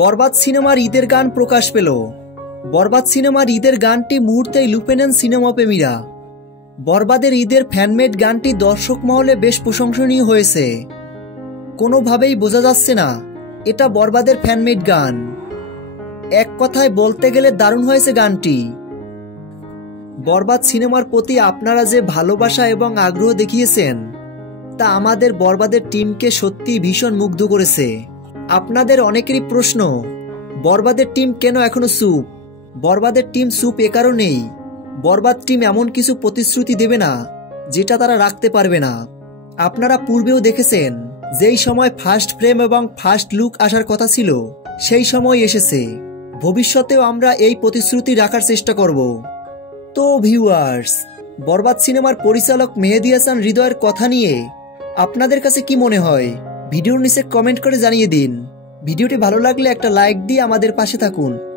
বরবাদ সিনেমার ঈদের গান প্রকাশ পেল। বরবাদ সিনেমার ঈদের গানটি মুহূর্তেই লুপে নেন সিনেমা প্রেমীরা। বরবাদের ঈদের ফ্যানমেড গানটি দর্শক মহলে বেশ প্রশংসনীয় হয়েছে। কোনোভাবেই বোঝা যাচ্ছে না এটা বরবাদের ফ্যানমেড গান। এক কথায় বলতে গেলে দারুণ হয়েছে গানটি। বরবাদ সিনেমার প্রতি আপনারা যে ভালোবাসা এবং আগ্রহ দেখিয়েছেন তা আমাদের বরবাদের টিমকে সত্যিই ভীষণ মুগ্ধ করেছে। আপনাদের অনেকেরই প্রশ্ন, বরবাদের টিম কেন এখনো চুপ? বরবাদের টিম চুপ এ কারণেই, বরবাদ টিম এমন কিছু প্রতিশ্রুতি দেবে না যেটা তারা রাখতে পারবে না। আপনারা পূর্বেও দেখেছেন যেই সময় ফার্স্ট ফ্রেম এবং ফার্স্ট লুক আসার কথা ছিল সেই সময় এসেছে। ভবিষ্যতেও আমরা এই প্রতিশ্রুতি রাখার চেষ্টা করব। তো ভিউয়ার্স, বরবাদ সিনেমার পরিচালক মেহেদী হাসান হৃদয়ের কথা নিয়ে আপনাদের কাছে কি মনে হয়? ভিডিওর নিচে কমেন্ট করে জানিয়ে দিন। ভিডিওটি ভালো লাগলে একটা লাইক দিয়ে আমাদের পাশে থাকুন।